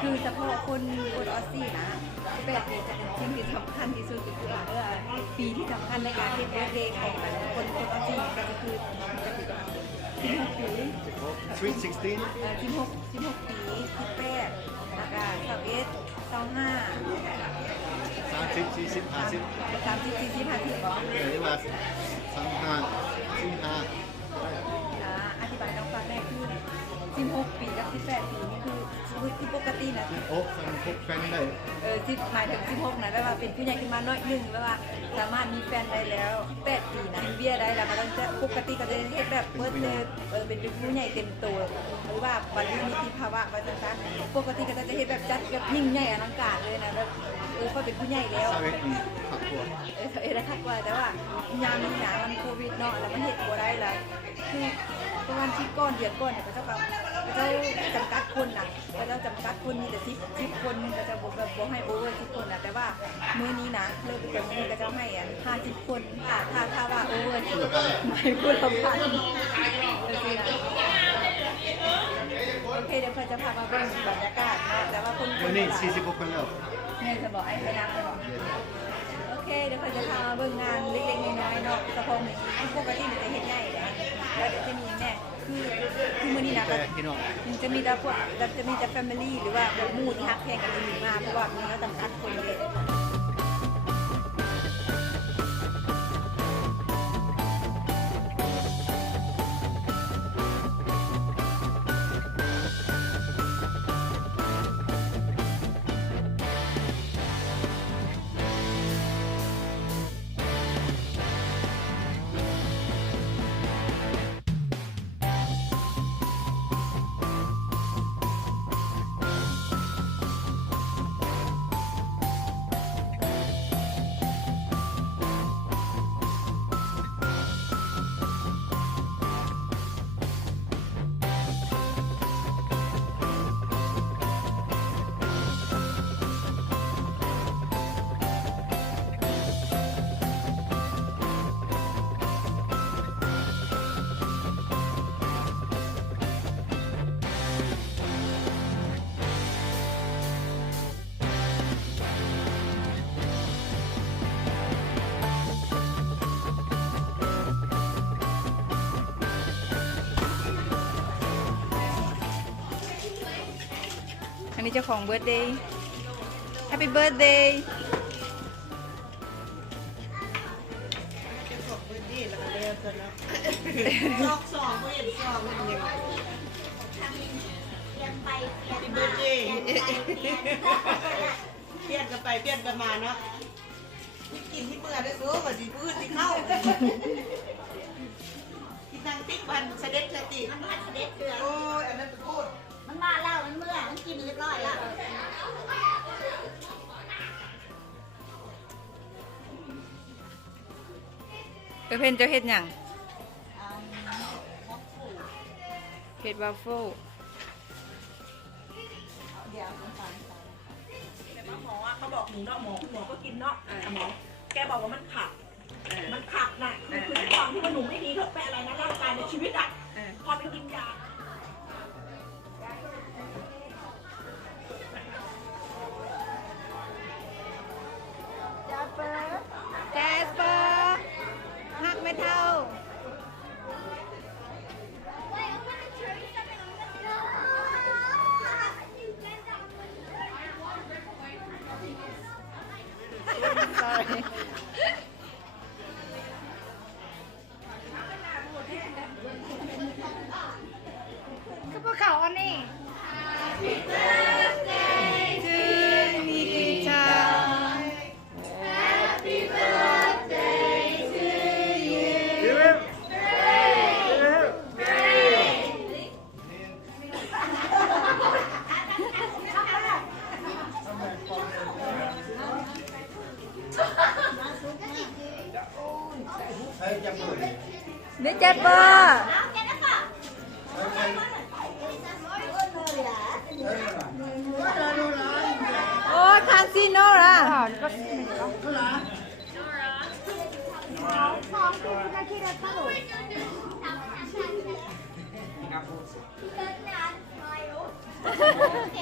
คือเฉพาะคนออสซี่นะแบบนี้จะเป็นสิ่งที่สำคัญที่สุดก็คือปีที่สำคัญในการเฮ็ดเบิร์ธเดย์ของคนออสซี่ก็คือ16 ปีSweet 16 16 ปี18แล้วก็21 25 30 40 50 30 40 50บอกเรียกว่า35 45อธิบายน้องฟังแรกคือ16 ปีกับ18 ปีนี่คือที่ปกตินะโอ้ฟังพบแฟนได้หมายถึง16นะแปลว่าเป็นผู้ใหญ่ขึ้นมาน้อยหนึ่งแปลว่าสามารถมีแฟนได้แล้ว8 ปีนะเบี้ยได้แล้วก็ต้องจะปกติก็จะเฮ็ดแบบเบิร์ธเดย์เป็นผู้ใหญ่เต็มตัวหรือว่าบรรลุนิติภาวะว่าจังซั่นปกติก็จะเฮ็ดแบบจัดแบบยิ่งใหญ่อลังการเลยนะแบบก็เป็นผู้ใหญ่แล้วผักตัวได้คักว่าแต่ว่ายามนี้นะมันโควิดเนาะแล้วมันเฮ็ดบ่ได้แล้วคือประมาณ10ก้อนเดือนก่อนเนี่ยก็จะจำกัดคนนะก็จะจำกัดคนมีแต่10คนนึงก็จะบ่ให้โอเวอร์10คนนะแต่ว่ามื้อนี้นะเลิกไปมื้อนี้ก็จะให้50คนถ้าว่าโอเวอร์ไม่พูดละพันโอเคเดี๋ยวเขาจะพามาเบิ่งบรรยากาศนะแต่ว่าคนนี่46คนแล้วเนี่ยจะบอกไอ้ไปนั่งเลยโอเคเดี๋ยวเขาจะพามาเบิ่งงานเล็กๆน้อยๆเนาะเฉพาะมื้อนี้ปกติมันจะเฮ็ดใหญ่นะแล้วเดี๋ยวจะมีแม่คือมื้อนี้นะก็จะมีแต่พวกจะมีแต่แฟมิลี่หรือว่าหมู่ที่ฮักแพงกันอยู่มาเพราะว่ามีแล้วจำกัดคนเลยอันนี้เจ้าของเบิร์ธเดย์ Happy Birthday สองไม่เห็นสองมันยังHappy Birthday เปลี่ยนกันไปเปลี่ยนกันมาเนาะนี่กินที่เมื่อได้รู้ว่าสิพื้นที่เข้าที่นางติ๊กวันเสด็จสติมันมาเสด็จเกลือโอ้ยอันนั้นจะพูดมันมาแล้วมันเมื่อมันกินเรียบร้อยแล้วเพนเจ้าเฮ็ดหยังเฮ็ดวาฟเฟิลเดี๋ยวแต่หมอเขาบอกหนูเนาะหมอก็กินเนาะหมอแกบอกว่ามันขับนะคือความที่มันหนูไม่ดีเท่าแปะอะไรนะร่างกายในชีวิตอ่ะพอไปกินยาแจสเปอร์หักไม่เท่าก็พวกเขาอันนี้เดี๋ยวจะเบอร์โอ้ทานซีโน่ละ ครับ โอเค